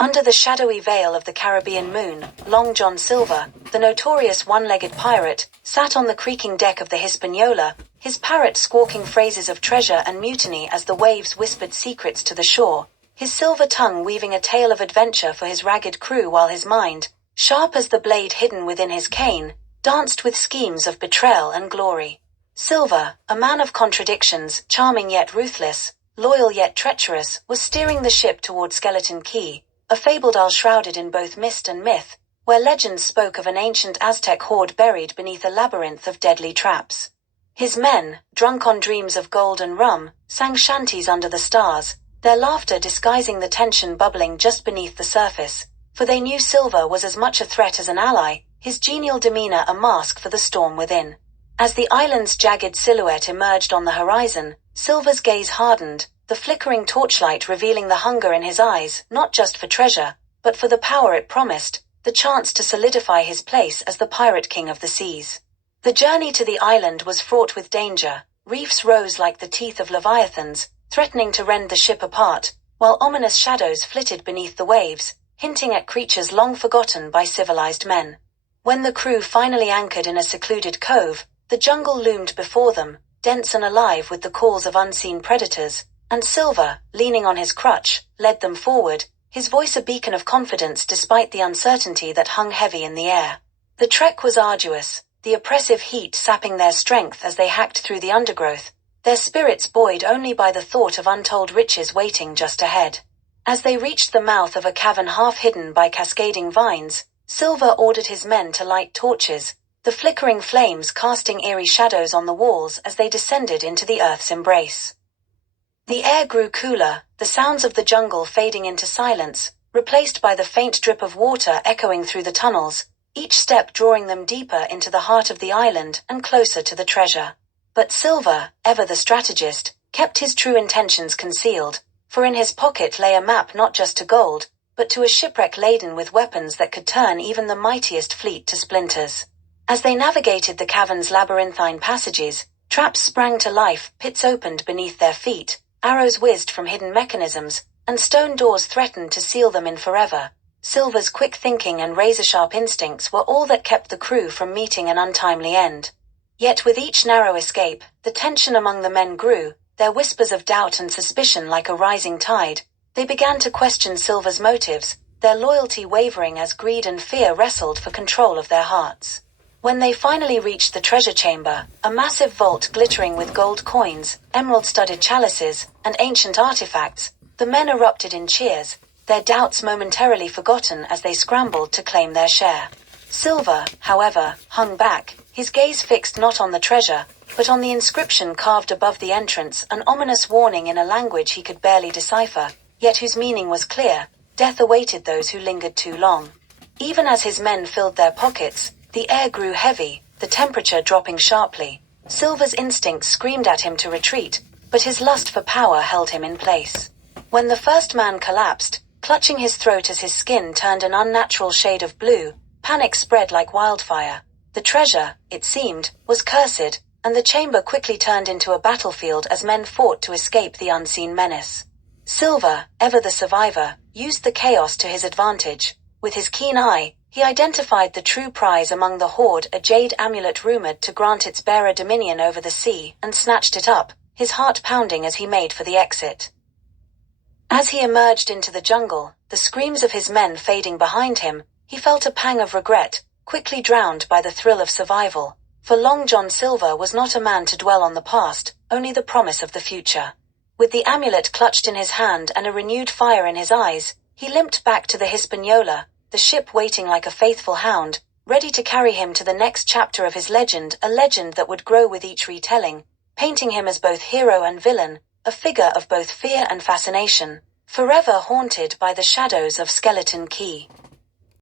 Under the shadowy veil of the Caribbean moon, Long John Silver, the notorious one-legged pirate, sat on the creaking deck of the Hispaniola, his parrot squawking phrases of treasure and mutiny as the waves whispered secrets to the shore, his silver tongue weaving a tale of adventure for his ragged crew while his mind, sharp as the blade hidden within his cane, danced with schemes of betrayal and glory. Silver, a man of contradictions, charming yet ruthless, loyal yet treacherous, was steering the ship toward Skeleton Key, a fabled isle shrouded in both mist and myth, where legends spoke of an ancient Aztec horde buried beneath a labyrinth of deadly traps. His men, drunk on dreams of gold and rum, sang shanties under the stars, their laughter disguising the tension bubbling just beneath the surface, for they knew Silver was as much a threat as an ally, his genial demeanor a mask for the storm within. As the island's jagged silhouette emerged on the horizon, Silver's gaze hardened, the flickering torchlight revealing the hunger in his eyes, not just for treasure, but for the power it promised, the chance to solidify his place as the pirate king of the seas. The journey to the island was fraught with danger. Reefs rose like the teeth of leviathans, threatening to rend the ship apart, while ominous shadows flitted beneath the waves, hinting at creatures long forgotten by civilized men. When the crew finally anchored in a secluded cove, the jungle loomed before them, dense and alive with the calls of unseen predators, and Silver, leaning on his crutch, led them forward, his voice a beacon of confidence despite the uncertainty that hung heavy in the air. The trek was arduous, the oppressive heat sapping their strength as they hacked through the undergrowth, their spirits buoyed only by the thought of untold riches waiting just ahead. As they reached the mouth of a cavern half hidden by cascading vines, Silver ordered his men to light torches, the flickering flames casting eerie shadows on the walls as they descended into the earth's embrace. The air grew cooler, the sounds of the jungle fading into silence, replaced by the faint drip of water echoing through the tunnels, each step drawing them deeper into the heart of the island and closer to the treasure. But Silver, ever the strategist, kept his true intentions concealed, for in his pocket lay a map not just to gold, but to a shipwreck laden with weapons that could turn even the mightiest fleet to splinters. As they navigated the cavern's labyrinthine passages, traps sprang to life, pits opened beneath their feet, arrows whizzed from hidden mechanisms, and stone doors threatened to seal them in forever. Silver's quick thinking and razor-sharp instincts were all that kept the crew from meeting an untimely end. Yet with each narrow escape, the tension among the men grew, their whispers of doubt and suspicion like a rising tide. They began to question Silver's motives, their loyalty wavering as greed and fear wrestled for control of their hearts. When they finally reached the treasure chamber, a massive vault glittering with gold coins, emerald-studded chalices, and ancient artifacts, the men erupted in cheers, their doubts momentarily forgotten as they scrambled to claim their share. Silver, however, hung back, his gaze fixed not on the treasure, but on the inscription carved above the entrance, an ominous warning in a language he could barely decipher, yet whose meaning was clear: death awaited those who lingered too long. Even as his men filled their pockets, the air grew heavy, the temperature dropping sharply. Silver's instincts screamed at him to retreat, but his lust for power held him in place. When the first man collapsed, clutching his throat as his skin turned an unnatural shade of blue, panic spread like wildfire. The treasure, it seemed, was cursed, and the chamber quickly turned into a battlefield as men fought to escape the unseen menace. Silver, ever the survivor, used the chaos to his advantage. With his keen eye, he identified the true prize among the hoard, a jade amulet rumored to grant its bearer dominion over the sea, and snatched it up, his heart pounding as he made for the exit. As he emerged into the jungle, the screams of his men fading behind him, he felt a pang of regret, quickly drowned by the thrill of survival. For Long John Silver was not a man to dwell on the past, only the promise of the future. With the amulet clutched in his hand and a renewed fire in his eyes, he limped back to the Hispaniola, the ship waiting like a faithful hound, ready to carry him to the next chapter of his legend, a legend that would grow with each retelling, painting him as both hero and villain, a figure of both fear and fascination, forever haunted by the shadows of Skeleton Key.